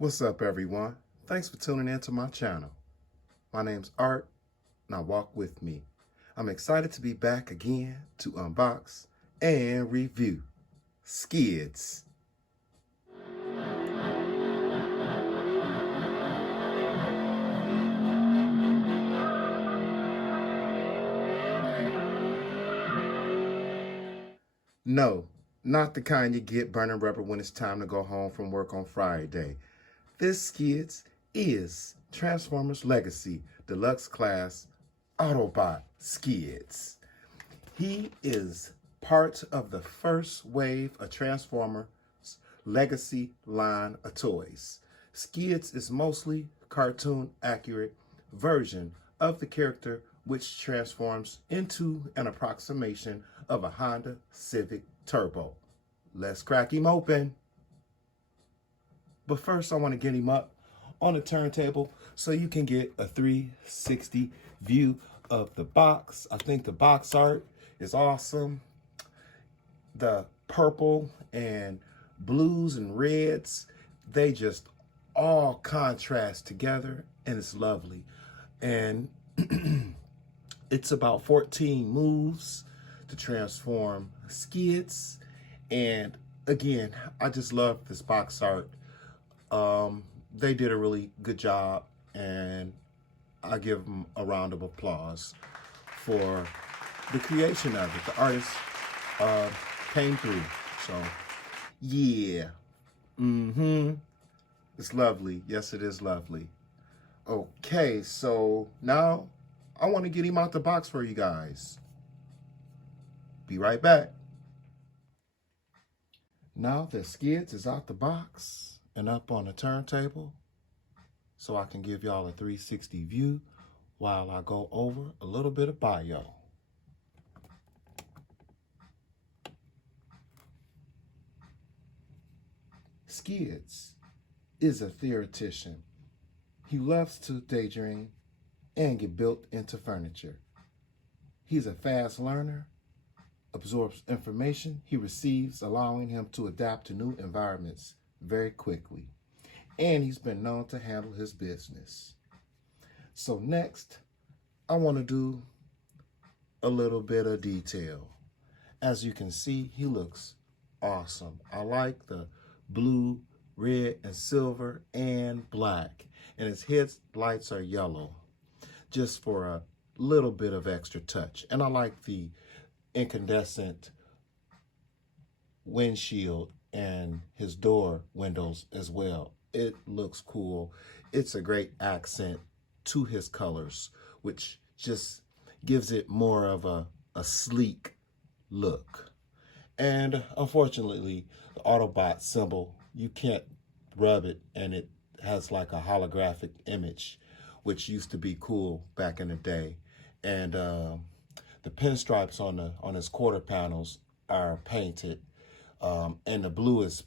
What's up, everyone? Thanks for tuning in to my channel. My name's Art. Now walk with me. I'm excited to be back again to unbox and review Skids. No, not the kind you get burning rubber when it's time to go home from work on Friday. This Skids is Transformers Legacy Deluxe Class Autobot Skids. He is part of the first wave of Transformers Legacy line of toys. Skids is mostly cartoon accurate version of the character, which transforms into an approximation of a Honda Civic Turbo. Let's crack him open. But first I want to get him up on the turntable so you can get a 360 view of the box. I think the box art is awesome. The purple and blues and reds, they just all contrast together and it's lovely. And it's about 14 moves to transform Skids. And again, I just love this box art. They did a really good job, and I give them a round of applause for the creation of it. The artist came through. So yeah. It's lovely. Yes, it is lovely. Okay, so now I want to get him out the box for you guys. Be right back. Now that Skids is out the box and up on the turntable, so I can give y'all a 360 view while I go over a little bit of bio. Skids is a theoretician. He loves to daydream and get built into furniture. He's a fast learner, absorbs information he receives, allowing him to adapt to new environments very quickly. And he's been known to handle his business. So next, I want to do a little bit of detail. As you can see, he looks awesome. I like the blue, red, and silver, and black. And his headlights are yellow, just for a little bit of extra touch. And I like the incandescent windshield and his door windows as well. It looks cool. It's a great accent to his colors, which just gives it more of a sleek look. And unfortunately, the Autobot symbol, you can't rub it, and it has like a holographic image, which used to be cool back in the day. And the pinstripes on his quarter panels are painted, and the blue is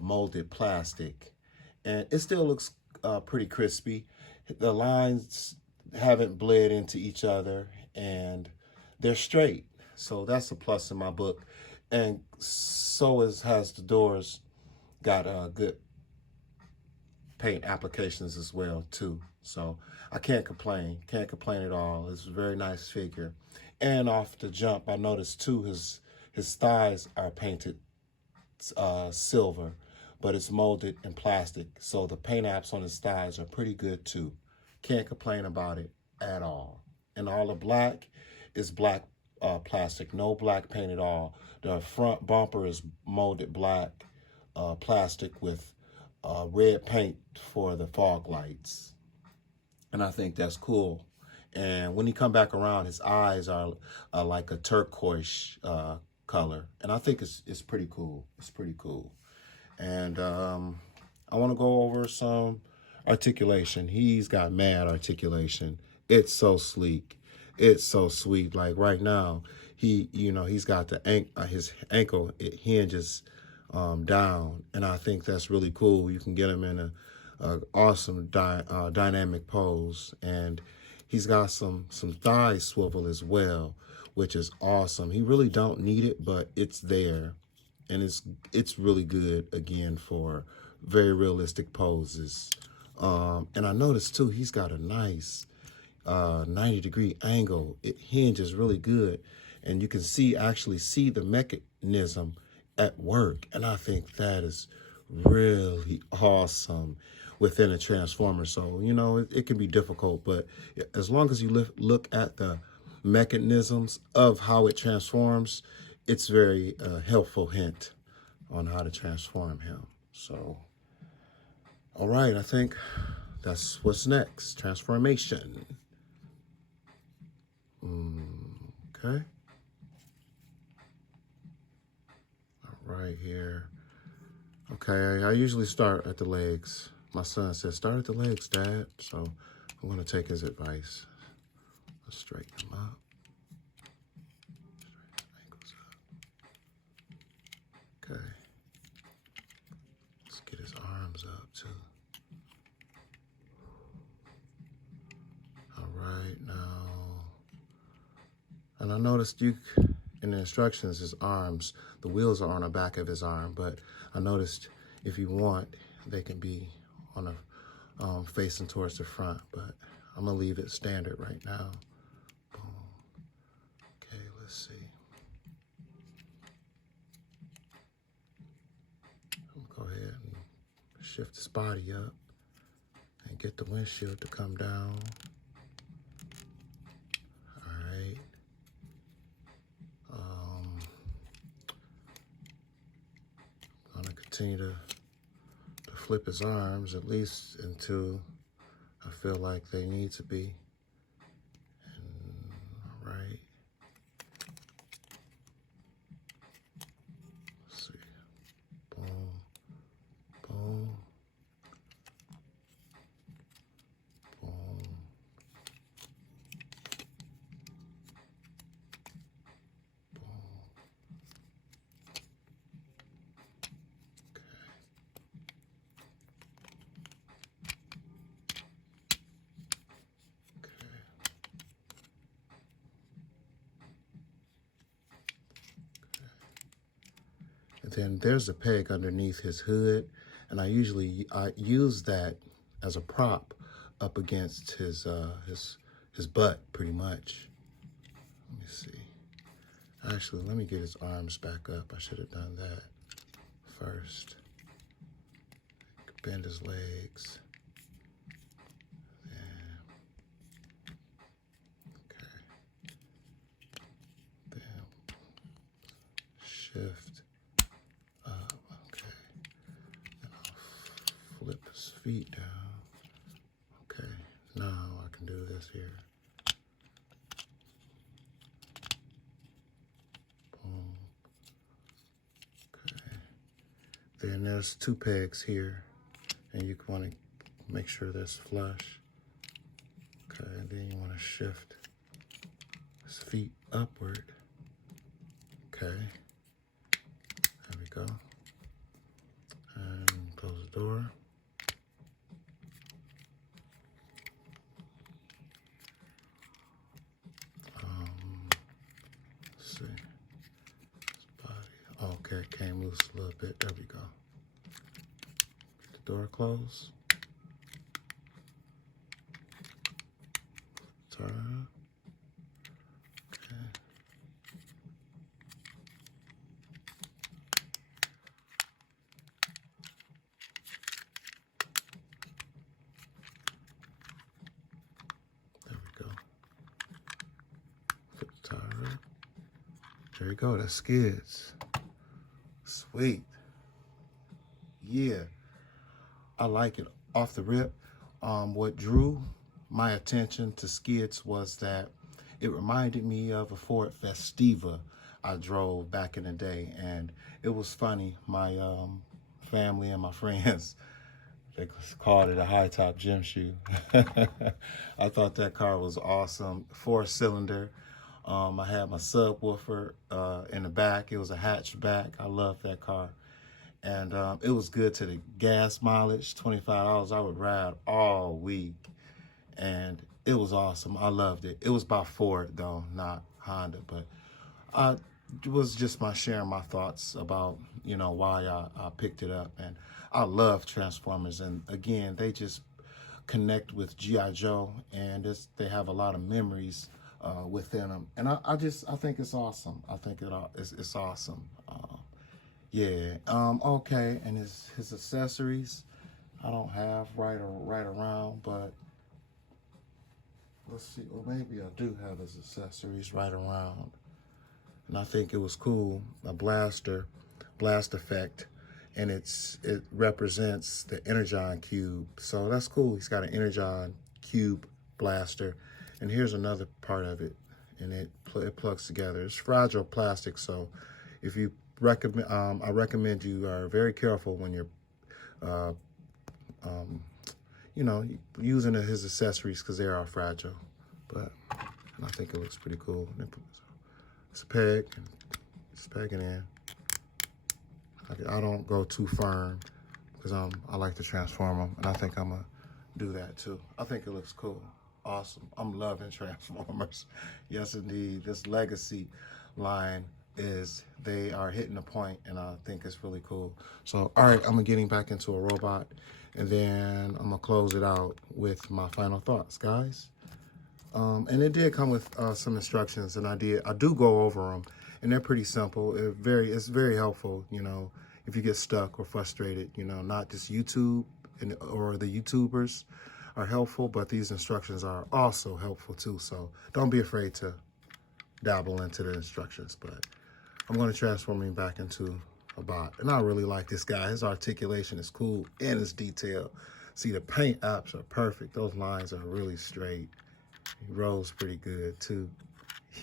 molded plastic, and it still looks pretty crispy. The lines haven't bled into each other, and they're straight, so that's a plus in my book. And so has the doors got good paint applications as well too. So I can't complain at all. It's a very nice figure. And off the jump, I noticed too his thighs are painted silver, but it's molded in plastic, so the paint apps on his thighs are pretty good too. Can't complain about it at all. And all the black is black plastic, no black paint at all. The front bumper is molded black plastic with red paint for the fog lights, and I think that's cool. And when he come back around, his eyes are like a turquoise color, and I think it's pretty cool. It's pretty cool. And I want to go over some articulation. He's got mad articulation. It's so sleek. It's so sweet. Like right now, he's got his ankle, it hinges down, and I think that's really cool. You can get him in a awesome dynamic pose, and he's got some thigh swivel as well, which is awesome. He really don't need it, but it's there, and it's really good again for very realistic poses. And I noticed too, he's got a nice 90-degree angle. It hinges really good, and you can actually see the mechanism at work. And I think that is really awesome within a transformer. So, you know, it can be difficult, but as long as you look at the mechanisms of how it transforms, it's very helpful hint on how to transform him. So, all right, I think that's what's next. Transformation. Okay. All right here. Okay, I usually start at the legs. My son said, start at the legs, Dad. So I'm going to take his advice. Let's straighten him up. Straighten his ankles up. Okay. Let's get his arms up, too. All right, now. And I noticed in the instructions, his arms, the wheels are on the back of his arm, but I noticed if you want, they can be on a facing towards the front, but I'm gonna leave it standard right now. Boom. Okay, let's see. I'm gonna go ahead and shift his body up and get the windshield to come down. Continue to flip his arms at least until I feel like they need to be. All right. Let's see. Boom, boom, boom. And then there's a peg underneath his hood, and I use that as a prop up against his butt, pretty much. Let me see. Actually, let me get his arms back up. I should have done that first. Bend his legs. Okay. Then shift. Okay. And I'll flip his feet down. Okay. Now I can do this here. Boom. Okay. Then there's 2 pegs here, and you want to make sure that's flush. Okay. And then you want to shift his feet upward. Okay. There we go. And close the door. Let's see. His body. Okay, it came loose a little bit. There we go. Get the door closed. Turn. Okay. There you go, that's Skids. Sweet. Yeah, I like it off the rip. What drew my attention to Skids was that it reminded me of a Ford Festiva I drove back in the day. And it was funny, my family and my friends, they called it a high top gym shoe. I thought that car was awesome. 4-cylinder. I had my subwoofer in the back. It was a hatchback. I love that car. And it was good to the gas mileage, $25. I would ride all week. And it was awesome. I loved it. It was by Ford, though, not Honda. But was just my sharing my thoughts about, you know, why I picked it up. And I love Transformers, and again, they just connect with G.I. Joe, and they have a lot of memories within them. And I think it's awesome. I think it's awesome. Yeah. Okay. And his accessories, I don't have right around, but let's see. Or maybe I do have his accessories right around. And I think it was cool. A blast effect, and it represents the Energon cube. So that's cool. He's got an Energon cube blaster, and here's another part of it, and it plugs together. It's fragile plastic, so if you recommend, I recommend you are very careful when you're, you know, using his accessories because they are fragile. But I think it looks pretty cool. It's a peg, it's pegging in. I don't go too firm because I like to transform them, and I think I'm gonna do that too. I think it looks cool. Awesome. I'm loving Transformers. Yes, indeed. This Legacy line they are hitting a point, and I think it's really cool. So, all right, I'm getting back into a robot, and then I'm gonna close it out with my final thoughts, guys. And it did come with some instructions, and I do go over them, and they're pretty simple. It's very helpful, you know, if you get stuck or frustrated, you know, not just YouTube or the YouTubers are helpful, but these instructions are also helpful too. So don't be afraid to dabble into the instructions. But I'm going to transform him back into a bot, and I really like this guy. His articulation is cool and his detail. See, the paint apps are perfect. Those lines are really straight. He rolls pretty good too.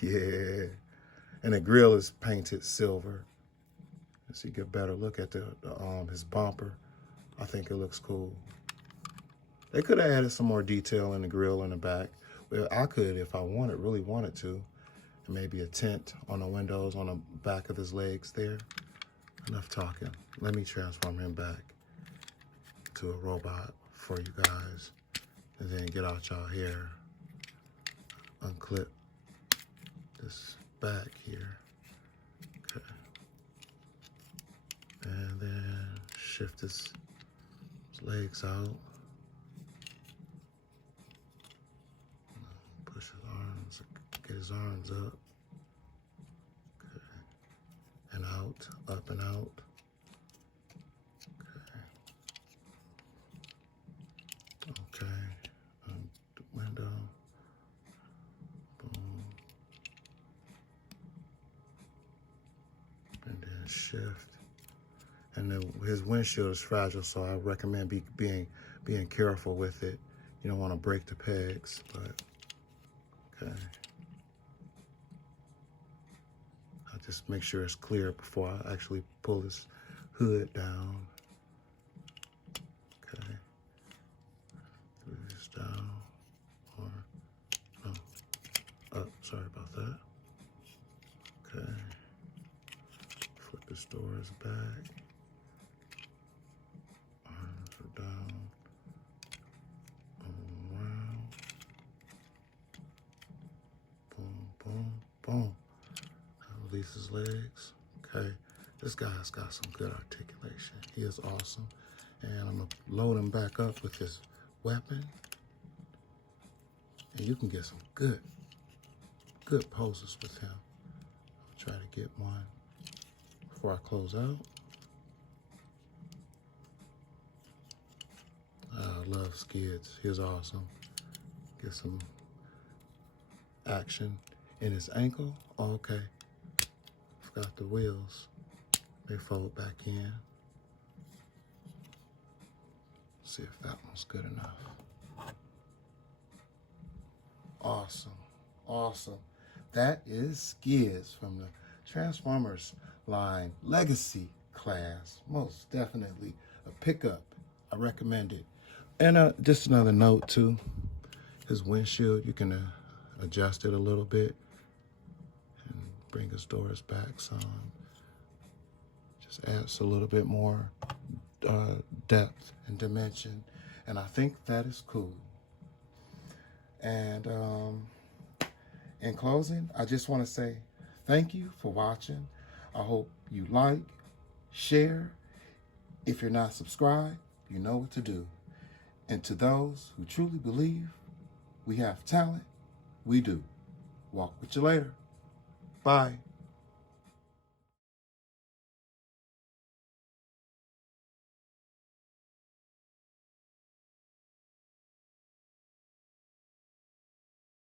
Yeah. And the grill is painted silver. So you get a better look at his bumper. I think it looks cool. They could have added some more detail in the grill in the back. Well, I could if I really wanted to. And maybe a tint on the windows on the back of his legs there. Enough talking. Let me transform him back to a robot for you guys. And then get out y'all hair. Unclip this back here. Okay. And then shift his legs out. Push his arms, get his arms up. Okay. And out, up and out. Okay. Okay. The window. Boom. And then shift. And his windshield is fragile, so I recommend being careful with it. You don't want to break the pegs, but okay. I just make sure it's clear before I actually pull this hood down. Okay. Do this down, or no, up. Sorry about that. Okay. Flip this doors back. Arms are down. Around. Boom, boom, boom. Release his legs. Okay. This guy's got some good articulation. He is awesome. And I'm gonna load him back up with his weapon. And you can get some good poses with him. I'll try to get one before I close out. I love Skids. He's awesome. Get some action in his ankle. Oh, okay. Forgot the wheels. They fold back in. See if that one's good enough. Awesome. Awesome. That is Skids from the Transformers line Legacy class. Most definitely a pickup. I recommend it. And just another note too, his windshield, you can adjust it a little bit and bring his doors back some. Just adds a little bit more depth and dimension. And I think that is cool. And in closing, I just want to say Thank you for watching. I hope you like, share. If you're not subscribed, you know what to do. And to those who truly believe we have talent, we do. Walk with you later. Bye.